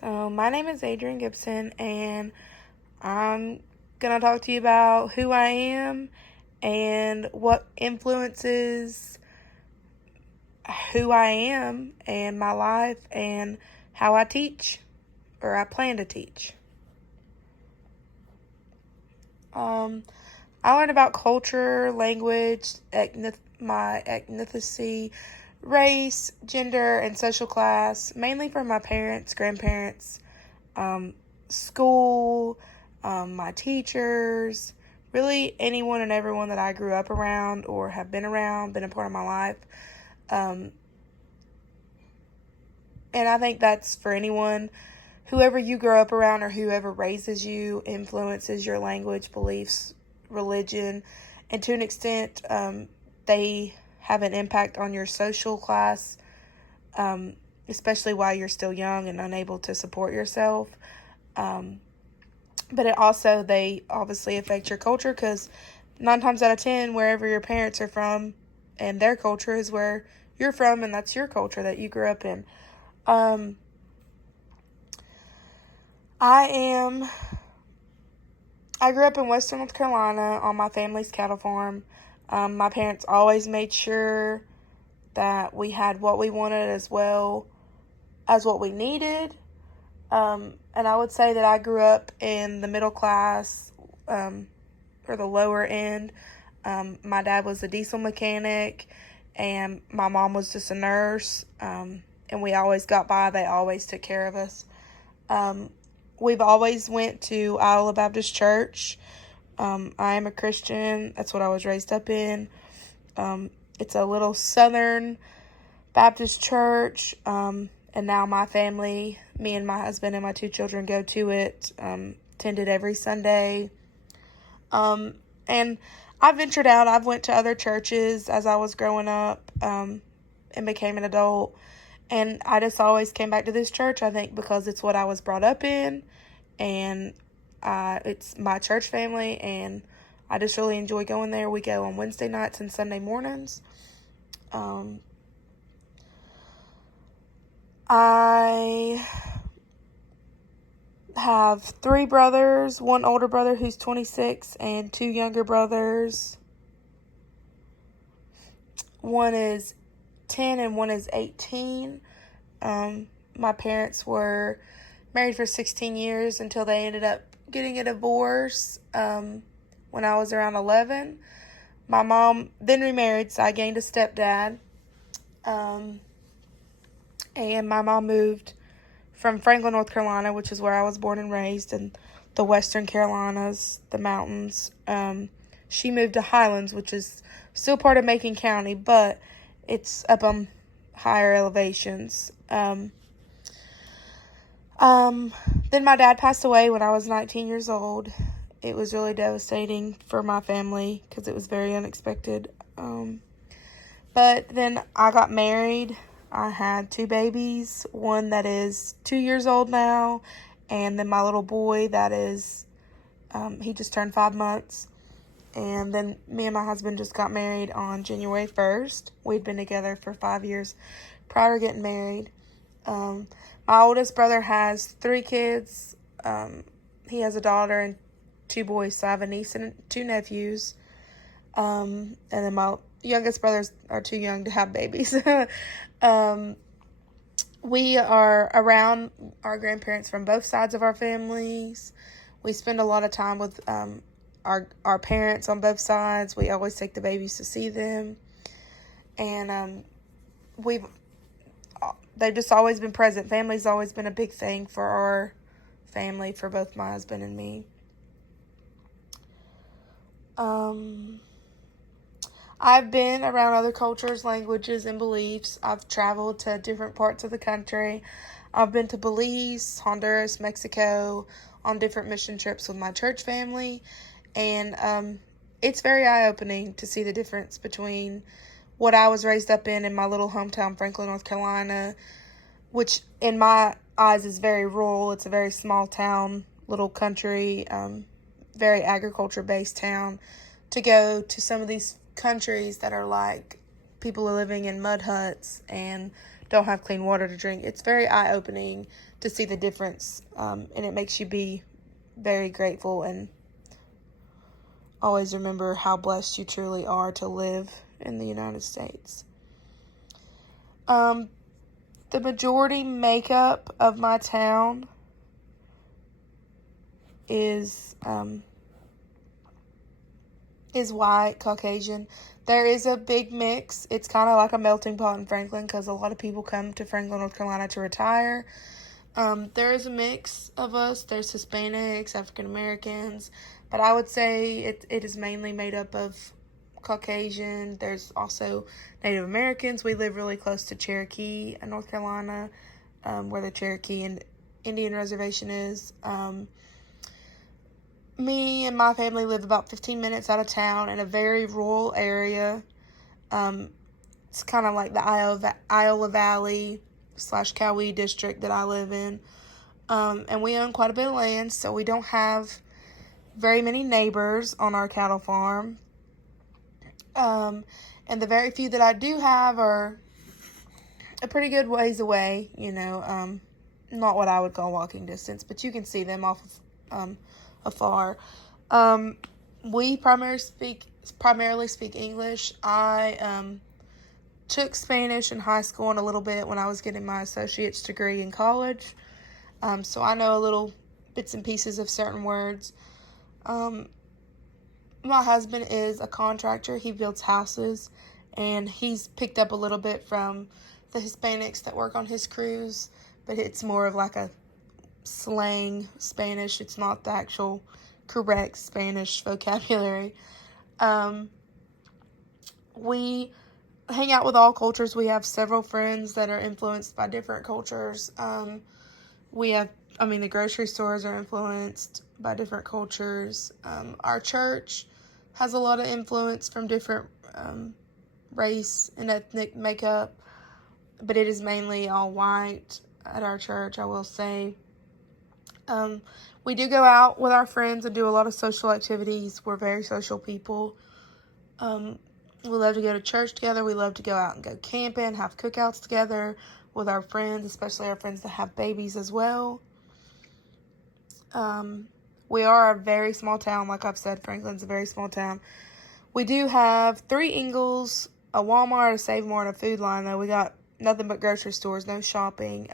So, my name is Adrian Gibson, and I'm going to talk to you about who I am and what influences who I am and my life and how I teach or I plan to teach. I learned about culture, language, my ethnicity, race, gender, and social class, mainly from my parents, grandparents, school, my teachers, really anyone and everyone that I grew up around or have been around, been a part of my life. And I think that's for anyone, whoever you grow up around or whoever raises you influences your language, beliefs, religion, and to an extent, they have an impact on your social class, especially while you're still young and unable to support yourself. But they obviously affect your culture because 9 times out of 10, wherever your parents are from and their culture is where you're from, and that's your culture that you grew up in. I grew up in Western North Carolina on my family's cattle farm. My parents always made sure that we had what we wanted as well as what we needed. And I would say that I grew up in the middle class, or the lower end. My dad was a diesel mechanic, and my mom was just a nurse. And we always got by. They always took care of us. We've always went to Iowa Baptist Church. I am a Christian. That's what I was raised up in. It's a little Southern Baptist church. And now my family, me and my husband and my 2 children go to it. Attend it every Sunday. And I ventured out. I've went to other churches as I was growing up, and became an adult. And I just always came back to this church, I think, because it's what I was brought up in. And it's my church family, and I just really enjoy going there. We go on Wednesday nights and Sunday mornings. I have 3 brothers, 1 older brother who's 26, and 2 younger brothers. One is 10 and one is 18. My parents were married for 16 years until they ended up getting a divorce when I was around 11. My mom then remarried, so I gained a stepdad. And my mom moved from Franklin, North Carolina, which is where I was born and raised, in the Western Carolinas, the mountains. She moved to Highlands, which is still part of Macon County, but it's up on higher elevations. Then my dad passed away when I was 19 years old. It was really devastating for my family because it was very unexpected. But then I got married. I had 2 babies, one that is 2 years old now, and then my little boy that is, he just turned 5 months. And then me and my husband just got married on January 1st. We'd been together for 5 years prior to getting married. My oldest brother has 3 kids. He has a daughter and 2 boys, so I have a niece and 2 nephews. And then my youngest brothers are too young to have babies. We are around our grandparents from both sides of our families. We spend a lot of time with our parents on both sides. We always take the babies to see them. And they've just always been present. Family's always been a big thing for our family, for both my husband and me. I've been around other cultures, languages, and beliefs. I've traveled to different parts of the country. I've been to Belize, Honduras, Mexico on different mission trips with my church family. And it's very eye-opening to see the difference between what I was raised up in my little hometown, Franklin, North Carolina, which in my eyes is very rural. It's a very small town, little country, very agriculture-based town, to go to some of these countries that are like people are living in mud huts and don't have clean water to drink. It's very eye-opening to see the difference, and it makes you be very grateful and always remember how blessed you truly are to live in the United States. The majority makeup of my town is white, Caucasian. There is a big mix. It's kind of like a melting pot in Franklin because a lot of people come to Franklin, North Carolina to retire. There is a mix of us. There's Hispanics, African Americans, but I would say it is mainly made up of Caucasian. There's also Native Americans. We live really close to Cherokee in North Carolina, where the Cherokee and Indian Reservation is. Me and my family live about 15 minutes out of town in a very rural area. It's kind of like the Iowa Valley / Cowee district that I live in. And we own quite a bit of land, so we don't have very many neighbors on our cattle farm. And the very few that I do have are a pretty good ways away, not what I would call walking distance, but you can see them off of afar. We primarily speak English. I took Spanish in high school and a little bit when I was getting my associate's degree in college. So I know a little bits and pieces of certain words. My husband is a contractor. He builds houses, and he's picked up a little bit from the Hispanics that work on his crews, but it's more of like a slang Spanish. It's not the actual correct Spanish vocabulary. We hang out with all cultures. We have several friends that are influenced by different cultures. The grocery stores are influenced by different cultures. Our church has a lot of influence from different race and ethnic makeup, but it is mainly all white at our church, I will say. We do go out with our friends and do a lot of social activities. We're very social people. We love to go to church together. We love to go out and go camping, have cookouts together with our friends, especially our friends that have babies as well. We are a very small town. Like I've said, Franklin's a very small town. We do have 3 Ingles, a Walmart, a Save More, and a Food Line, though. We got nothing but grocery stores, no shopping.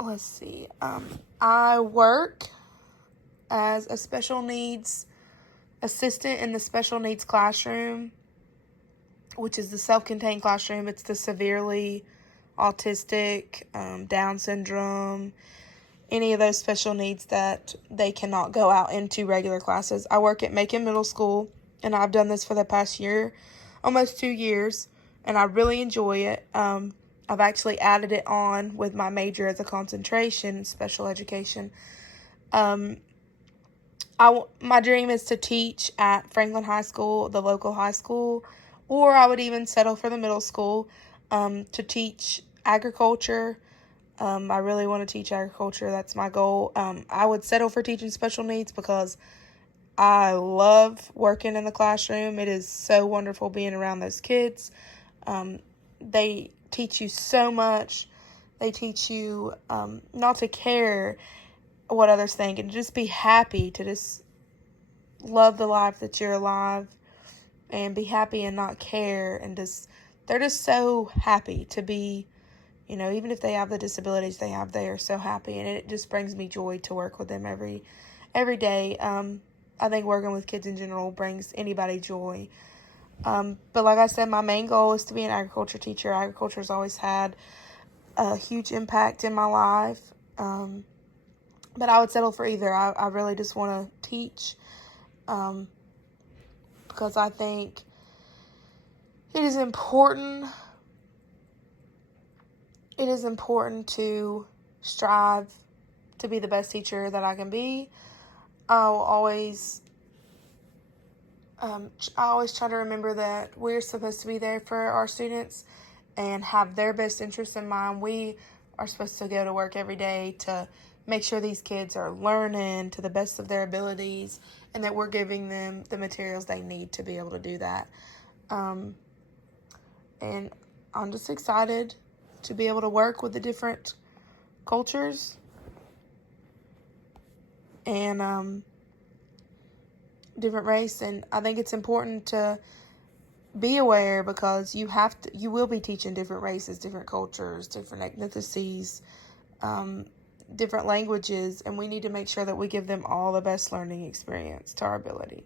Let's see. I work as a special needs assistant in the special needs classroom, which is the self-contained classroom. It's the severely autistic, Down syndrome, any of those special needs that they cannot go out into regular classes. I work at Macon Middle School, and I've done this for the past year, almost 2 years, and I really enjoy it. I've actually added it on with my major as a concentration in special education. My dream is to teach at Franklin High School, the local high school, or I would even settle for the middle school to teach agriculture. I really want to teach agriculture. That's my goal. I would settle for teaching special needs because I love working in the classroom. It is so wonderful being around those kids. They teach you so much. They teach you not to care what others think and just be happy to just love the life that you're alive and be happy and not care, and they're just so happy to be, even if they have the disabilities they have, they are so happy, and it just brings me joy to work with them every day. I think working with kids in general brings anybody joy. But like I said, my main goal is to be an agriculture teacher. Agriculture has always had a huge impact in my life. But I would settle for either. I really just want to teach because I think it is important. It is important to strive to be the best teacher that I can be. I always try to remember that we're supposed to be there for our students and have their best interests in mind. We are supposed to go to work every day to make sure these kids are learning to the best of their abilities and that we're giving them the materials they need to be able to do that. And I'm just excited to be able to work with the different cultures and different race. And I think it's important to be aware, because you will be teaching different races, different cultures, different ethnicities, different languages, and we need to make sure that we give them all the best learning experience to our ability.